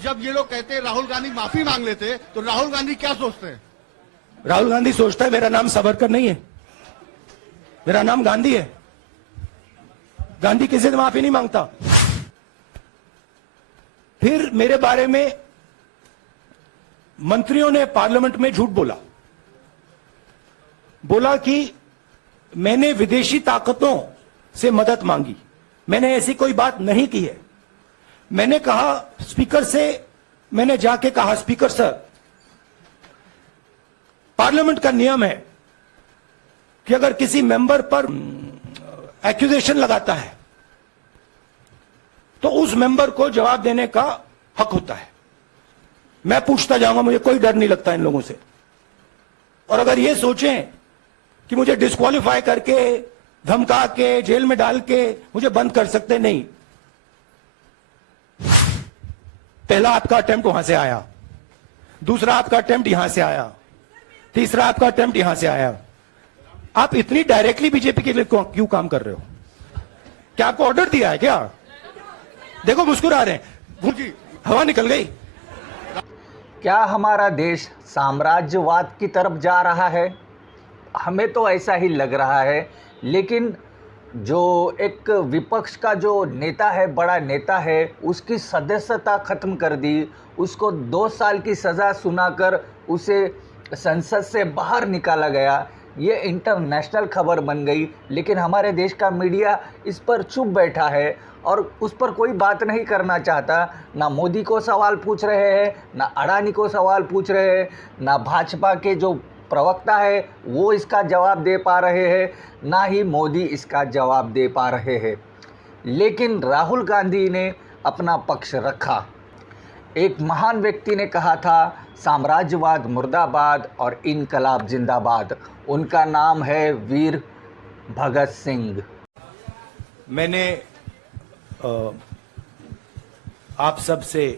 जब ये लोग कहते हैं राहुल गांधी माफी मांग लेते तो राहुल गांधी क्या सोचते हैं? राहुल गांधी सोचता है मेरा नाम सावरकर नहीं है, मेरा नाम गांधी है। गांधी किसी से माफी नहीं मांगता। फिर मेरे बारे में मंत्रियों ने पार्लियामेंट में झूठ बोला कि मैंने विदेशी ताकतों से मदद मांगी। मैंने ऐसी कोई बात नहीं की है। मैंने कहा स्पीकर से, मैंने जाके कहा स्पीकर सर, पार्लियामेंट का नियम है कि अगर किसी मेंबर पर एक्यूजेशन लगाता है तो उस मेंबर को जवाब देने का हक होता है। मैं पूछता जाऊंगा, मुझे कोई डर नहीं लगता इन लोगों से। और अगर ये सोचें कि मुझे डिस्क्वालीफाई करके, धमका के, जेल में डाल के मुझे बंद कर सकते, नहीं। पहला आपका अटेम्प्ट वहां से आया, दूसरा आपका अटेम्प्ट यहां से आया, तीसरा आपका अटेम्प्ट यहां से आया। आप इतनी डायरेक्टली बीजेपी के लिए क्यों काम कर रहे हो? क्या आपको ऑर्डर दिया है क्या? देखो मुस्कुरा रहे हैं जी, हवा निकल गई। क्या हमारा देश साम्राज्यवाद की तरफ जा रहा है? हमें तो ऐसा ही लग रहा है। लेकिन जो एक विपक्ष का जो नेता है, बड़ा नेता है, उसकी सदस्यता ख़त्म कर दी, उसको 2 साल की सज़ा सुनाकर उसे संसद से बाहर निकाला गया। ये इंटरनेशनल खबर बन गई। लेकिन हमारे देश का मीडिया इस पर चुप बैठा है और उस पर कोई बात नहीं करना चाहता। ना मोदी को सवाल पूछ रहे हैं, ना अडानी को सवाल पूछ रहे हैं, ना भाजपा के जो प्रवक्ता है वो इसका जवाब दे पा रहे हैं, ना ही मोदी इसका जवाब दे पा रहे हैं। लेकिन राहुल गांधी ने अपना पक्ष रखा। एक महान व्यक्ति ने कहा था, साम्राज्यवाद मुर्दाबाद और इनकलाब जिंदाबाद। उनका नाम है वीर भगत सिंह। मैंने आप सब से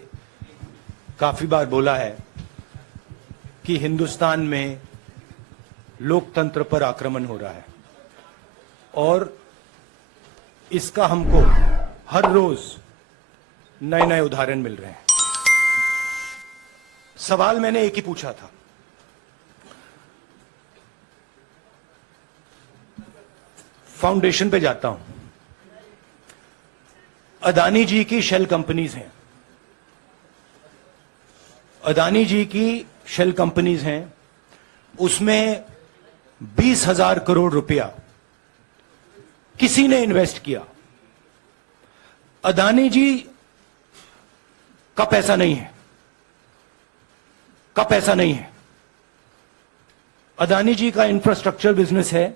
काफी बार बोला है कि हिंदुस्तान में लोकतंत्र पर आक्रमण हो रहा है और इसका हमको हर रोज नए नए उदाहरण मिल रहे हैं। सवाल मैंने एक ही पूछा था, फाउंडेशन पे जाता हूं, अदानी जी की शेल कंपनीज हैं, अदानी जी की शेल कंपनीज हैं, उसमें 20,000 करोड़ रुपया किसी ने इन्वेस्ट किया। अदानी जी का पैसा नहीं है, का पैसा नहीं है। अदानी जी का इंफ्रास्ट्रक्चर बिजनेस है,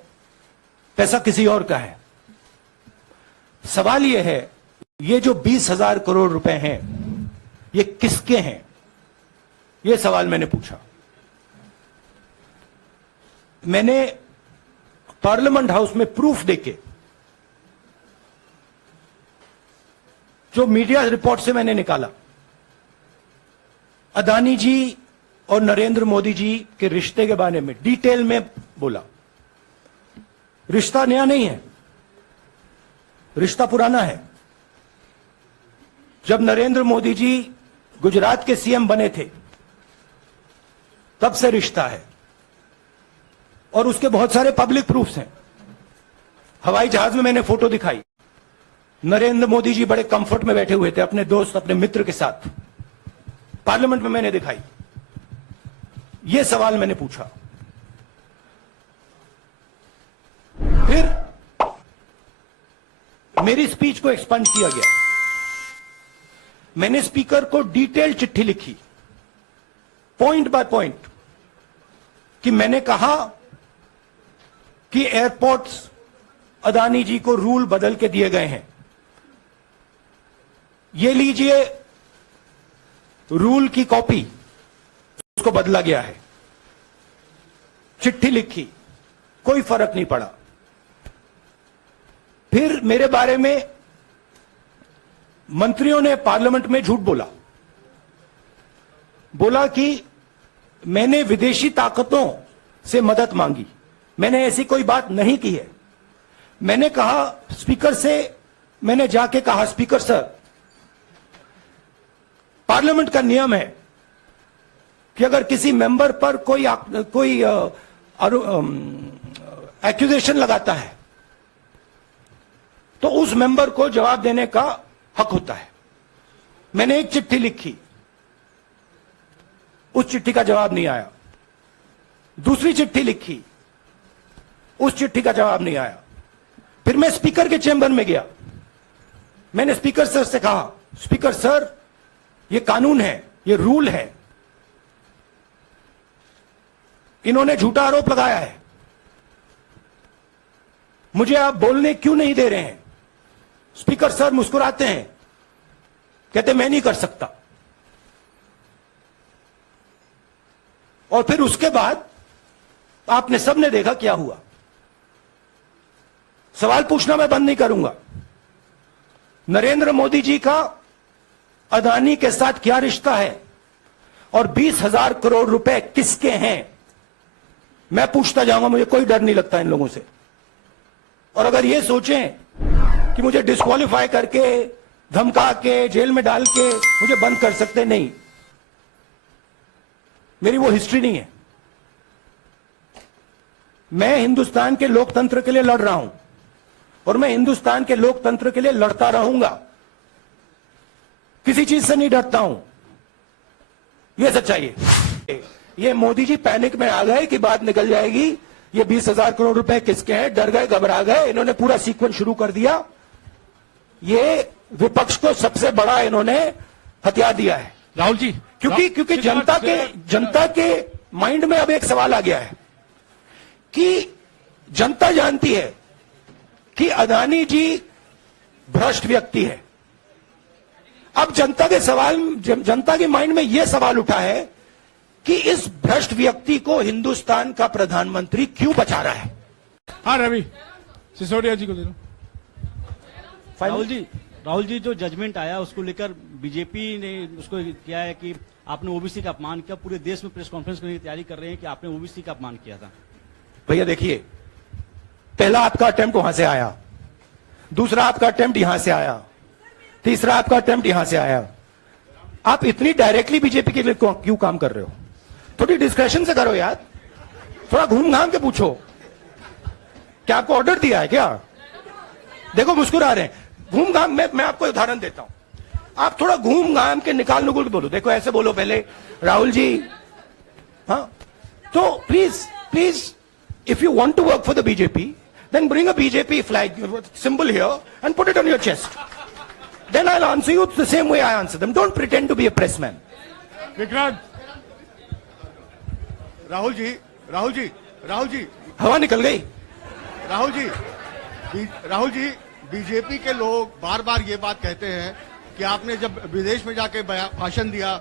पैसा किसी और का है। सवाल यह है, ये जो 20,000 करोड़ रुपए हैं, ये किसके हैं? ये सवाल मैंने पूछा। मैंने पार्लियामेंट हाउस में प्रूफ देके, जो मीडिया रिपोर्ट से मैंने निकाला, अदानी जी और नरेंद्र मोदी जी के रिश्ते के बारे में डिटेल में बोला। रिश्ता नया नहीं है, रिश्ता पुराना है। जब नरेंद्र मोदी जी गुजरात के सीएम बने थे तब से रिश्ता है और उसके बहुत सारे पब्लिक प्रूफ्स हैं। हवाई जहाज में मैंने फोटो दिखाई, नरेंद्र मोदी जी बड़े कंफर्ट में बैठे हुए थे अपने दोस्त, अपने मित्र के साथ। पार्लियामेंट में मैंने दिखाई। यह सवाल मैंने पूछा। फिर मेरी स्पीच को एक्सपंज किया गया। मैंने स्पीकर को डिटेल चिट्ठी लिखी, पॉइंट बाय पॉइंट, कि मैंने कहा कि एयरपोर्ट्स अदानी जी को रूल बदल के दिए गए हैं। ये लीजिए रूल की कॉपी, उसको बदला गया है। चिट्ठी लिखी, कोई फर्क नहीं पड़ा। फिर मेरे बारे में मंत्रियों ने पार्लियामेंट में झूठ बोला कि मैंने विदेशी ताकतों से मदद मांगी। मैंने ऐसी कोई बात नहीं की है। मैंने कहा स्पीकर से, मैंने जाके कहा स्पीकर सर, पार्लियामेंट का नियम है कि अगर किसी मेंबर पर कोई एक्यूजेशन लगाता है तो उस मेंबर को जवाब देने का हक होता है। मैंने एक चिट्ठी लिखी, उस चिट्ठी का जवाब नहीं आया। दूसरी चिट्ठी लिखी, उस चिट्ठी का जवाब नहीं आया। फिर मैं स्पीकर के चेंबर में गया, मैंने स्पीकर सर से कहा, स्पीकर सर ये कानून है, ये रूल है, इन्होंने झूठा आरोप लगाया है, मुझे आप बोलने क्यों नहीं दे रहे हैं? स्पीकर सर मुस्कुराते हैं, कहते मैं नहीं कर सकता। और फिर उसके बाद आपने सबने देखा क्या हुआ। सवाल पूछना मैं बंद नहीं करूंगा। नरेंद्र मोदी जी का अदानी के साथ क्या रिश्ता है और 20,000 करोड़ रुपए किसके हैं, मैं पूछता जाऊंगा। मुझे कोई डर नहीं लगता इन लोगों से। और अगर ये सोचें कि मुझे डिस्क्वालीफाई करके, धमका के, जेल में डाल के मुझे बंद कर सकते, नहीं, मेरी वो हिस्ट्री नहीं है। मैं हिंदुस्तान के लोकतंत्र के लिए लड़ रहा हूं और मैं हिंदुस्तान के लोकतंत्र के लिए लड़ता रहूंगा। किसी चीज से नहीं डरता हूं, यह सच्चाई है। ये मोदी जी पैनिक में आ गए कि बात निकल जाएगी, ये 20,000 करोड़ रुपए किसके हैं, डर गए, घबरा गए, इन्होंने पूरा सीक्वेंस शुरू कर दिया। ये विपक्ष को सबसे बड़ा इन्होंने हथियार दिया है राहुल जी, क्योंकि जनता के माइंड में अब एक सवाल आ गया है कि जनता जानती है कि अदानी जी भ्रष्ट व्यक्ति है। अब जनता के माइंड में यह सवाल उठा है कि इस भ्रष्ट व्यक्ति को हिंदुस्तान का प्रधानमंत्री क्यों बचा रहा है। हाँ रवि सिसोदिया जी को दे दो। राहुल जी जो जजमेंट आया उसको लेकर बीजेपी ने उसको किया है कि आपने ओबीसी का अपमान किया। पूरे देश में प्रेस कॉन्फ्रेंस करने की तैयारी कर रहे हैं कि आपने ओबीसी का अपमान किया था। भैया देखिए, पहला आपका अटेम्प्ट वहां से आया, दूसरा आपका अटेम्प्ट यहां से आया, तीसरा आपका अटेम्प्ट यहां से आया। आप इतनी डायरेक्टली बीजेपी के लिए क्यों काम कर रहे हो? थोड़ी डिस्कशन से करो यार, थोड़ा घूम घाम के पूछो। क्या आपको ऑर्डर दिया है क्या? देखो मुस्कुरा रहे हैं। घूम घाम, मैं आपको उदाहरण देता हूं, आप थोड़ा घूम घाम के निकाल नुकुल के बोलो। देखो ऐसे बोलो पहले, राहुल जी, हाँ तो please if you want to work for the BJP, then bring a BJP flag symbol here and put it on your chest. Then I'll answer you the same way I answer them. Don't pretend to be a press man. Vikrant, Rahul ji, हवा निकल गई। Rahul ji, BJP के लोग बार बार ये बात कहते हैं कि आपने जब विदेश में जाके भाषण दिया